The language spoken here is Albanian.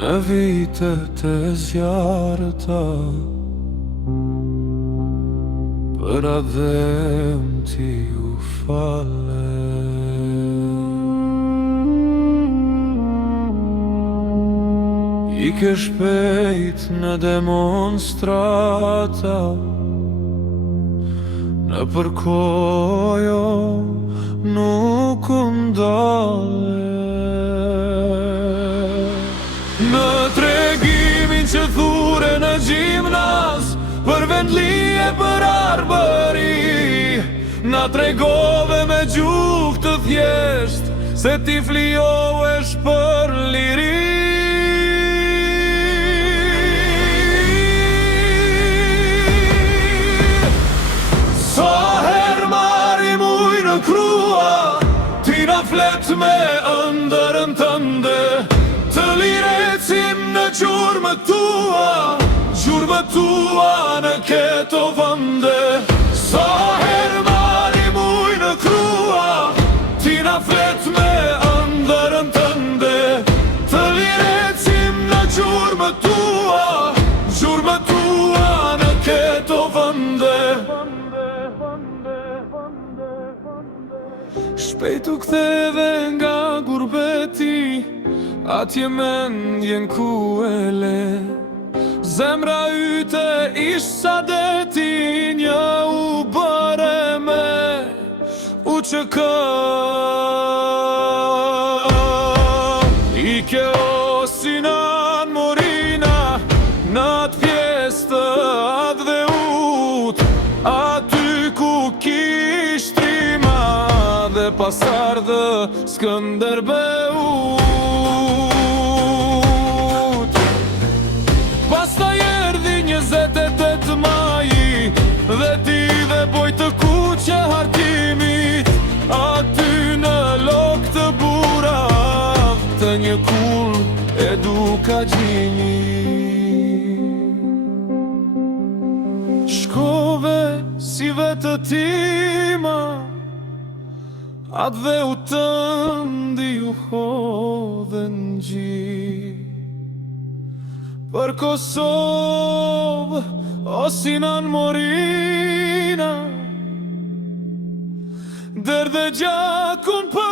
Në vitet e zjarëta për adhem ti u fale. I ke shpejt në demonstrata, në përkojo nuk u ndale. Në tregimin që thure në gjimnaz, për vendlije për arbëri, na tregove me gjuhë të thjesht se ti flijohesh për liri. Sa her marim ujë në krua, ti na flet me ëndërën tënde, të lirecim në gjurmët tua, gjurmët tua në keto vënde. Sa her marim ujë në krua, ti na flet me ëndërën tënde, të lirecim në gjurmët tua, gjurmët tua në keto vënde. Shpejt u ktheve nga gurbeti, atje mendjen ku e le. Zemra yte ish sa deti, një u bëre me u që ka. I ke osinan morina, në atë pjesë të atë dhe ut, aty ku kish trima dhe pasar dhe Skënderbeut. Pasta erdhi 28 maji, dhe ti dhe boj të kuqe hartimit, aty në lok të burav të një kull eduka gjinji. Shkove si vetë tima, atë dhe u tëndi u hodhe në gji. Për Kosovë, osinan morina, derdhe gjakun për